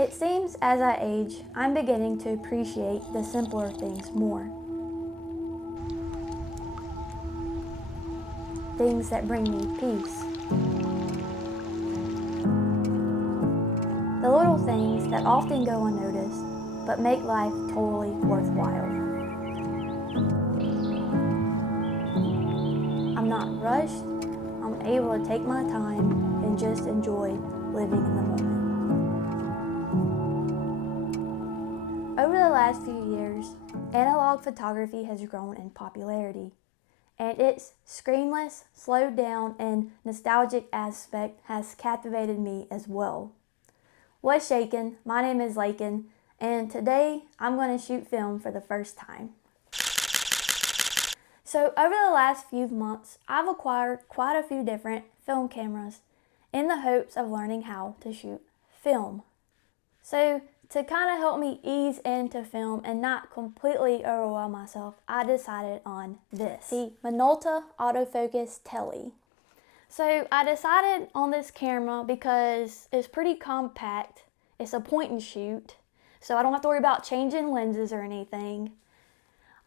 It seems as I age, I'm beginning to appreciate the simpler things more. Things that bring me peace. The little things that often go unnoticed, but make life totally worthwhile. I'm not rushed. I'm able to take my time and just enjoy living in the moment. Over the last few years, analog photography has grown in popularity, and its screenless, slowed down, and nostalgic aspect has captivated me as well. What's shakin'? My name is Lakin, and today I'm going to shoot film for the first time. So over the last few months, I've acquired quite a few different film cameras in the hopes of learning how to shoot film. So to kind of help me ease into film and not completely overwhelm myself, I decided on this, the Minolta AutoFocus Tele. So I decided on this camera because it's pretty compact, it's a point and shoot, so I don't have to worry about changing lenses or anything.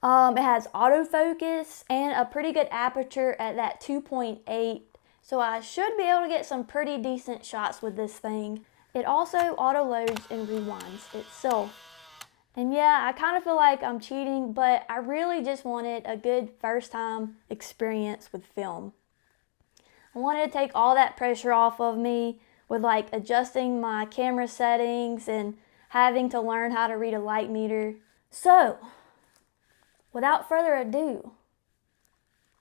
It has autofocus and a pretty good aperture at that 2.8, so I should be able to get some pretty decent shots with this thing. It also auto-loads and rewinds itself. And yeah, I kind of feel like I'm cheating, but I really just wanted a good first-time experience with film. I wanted to take all that pressure off of me with like adjusting my camera settings and having to learn how to read a light meter. So, without further ado,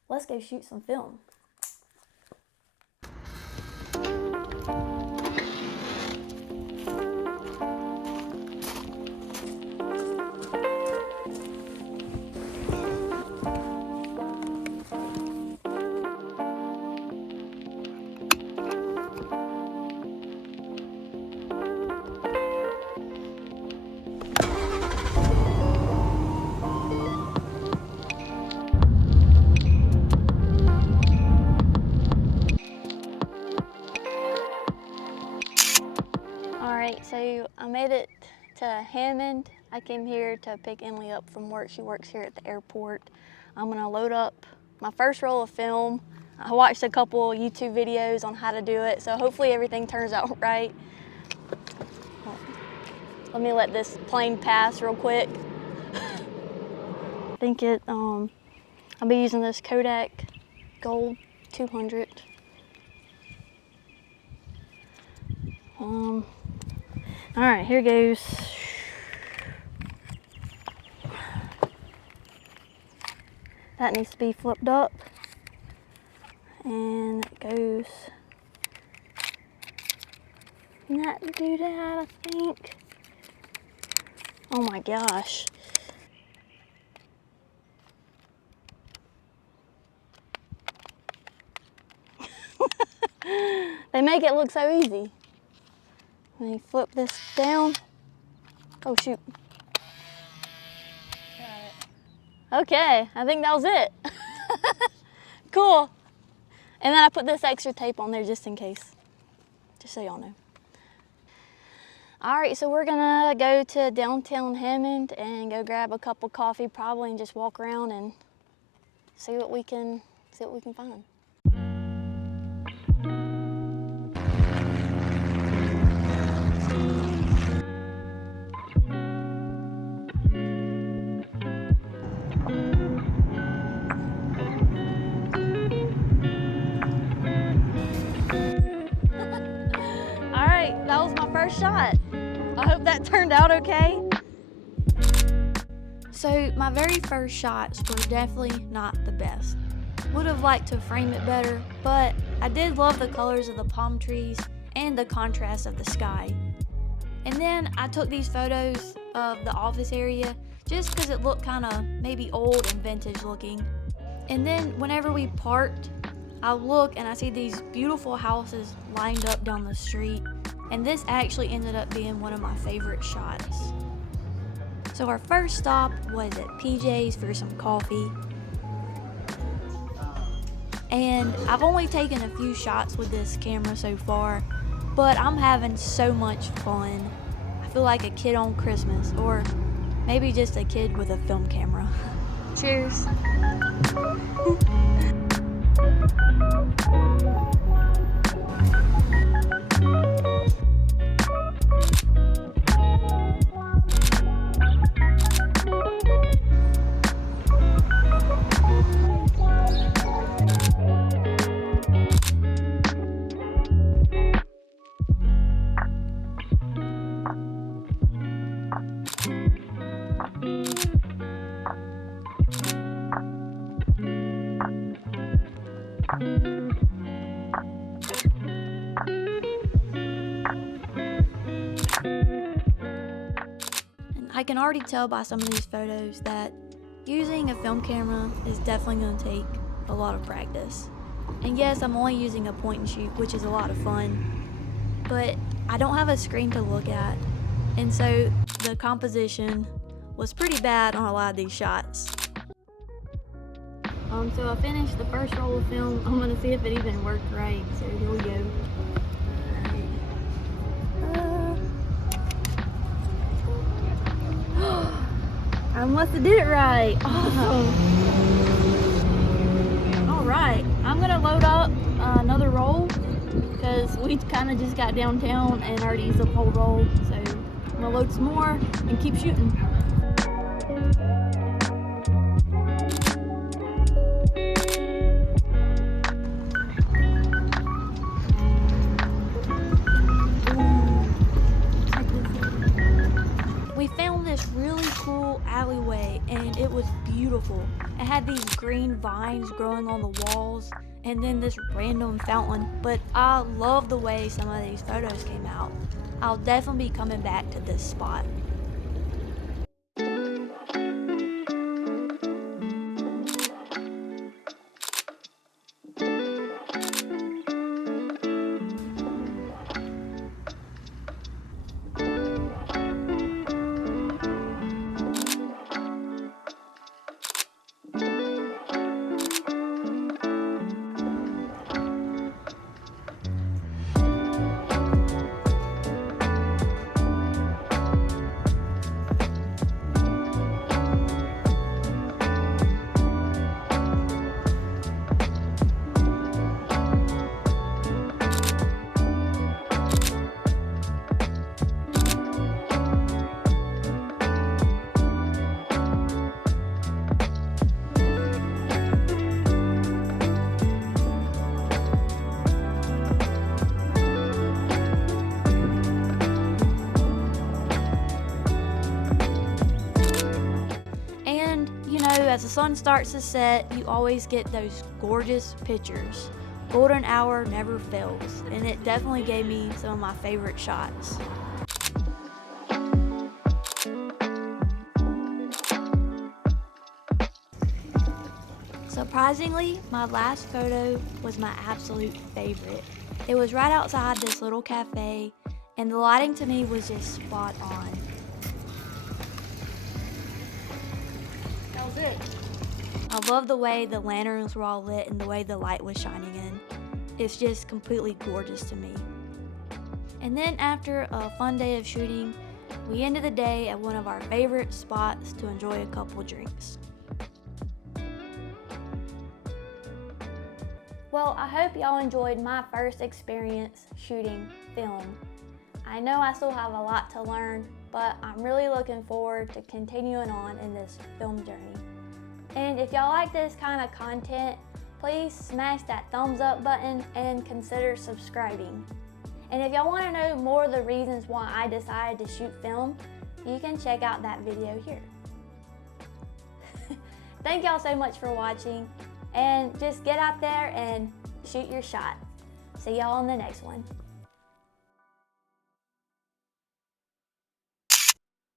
let's go shoot some film. Alright, so I made it to Hammond. I came here to pick Emily up from work. She works here at the airport. I'm gonna load up my first roll of film. I watched a couple YouTube videos on how to do it, so hopefully everything turns out right. Let me let this plane pass real quick. I think I'll be using this Kodak Gold 200. All right, here goes. That needs to be flipped up. And it goes. Not do that, I think. Oh my gosh. They make it look so easy. Let me flip this down. Oh shoot. Got it. Okay, I think that was it. Cool. And then I put this extra tape on there just in case. Just so y'all know. All right, so we're gonna go to downtown Hammond and go grab a cup of coffee probably and just walk around and see what we can find. First shot. I hope that turned out okay. So my very first shots were definitely not the best. Would have liked to frame it better, but I did love the colors of the palm trees and the contrast of the sky. And then I took these photos of the office area just because it looked kind of maybe old and vintage looking. And then whenever we parked, I look and I see these beautiful houses lined up down the street. And this actually ended up being one of my favorite shots. So our first stop was at PJ's for some coffee. And I've only taken a few shots with this camera so far, but I'm having so much fun. I feel like a kid on Christmas, or maybe just a kid with a film camera. Cheers. I can already tell by some of these photos that using a film camera is definitely going to take a lot of practice. And yes, I'm only using a point and shoot, which is a lot of fun, but I don't have a screen to look at, and so the composition was pretty bad on a lot of these shots. So I finished the first roll of film. I'm going to see if it even worked right, so here we go. I must have did it right. Awesome. All right, I'm gonna load up another roll because we kind of just got downtown and already used up the whole roll. So I'm gonna load some more and keep shooting. We found this really cool alleyway and it was beautiful. It had these green vines growing on the walls and then this random fountain, but I love the way some of these photos came out. I'll definitely be coming back to this spot. As the sun starts to set, you always get those gorgeous pictures. Golden hour never fails, and it definitely gave me some of my favorite shots. Surprisingly, my last photo was my absolute favorite. It was right outside this little cafe, and the lighting to me was just spot on. That was it. I love the way the lanterns were all lit and the way the light was shining in. It's just completely gorgeous to me. And then after a fun day of shooting, we ended the day at one of our favorite spots to enjoy a couple drinks. Well, I hope y'all enjoyed my first experience shooting film. I know I still have a lot to learn, but I'm really looking forward to continuing on in this film journey. And if y'all like this kind of content, please smash that thumbs up button and consider subscribing. And if y'all want to know more of the reasons why I decided to shoot film, you can check out that video here. Thank y'all so much for watching, and just get out there and shoot your shot. See y'all on the next one.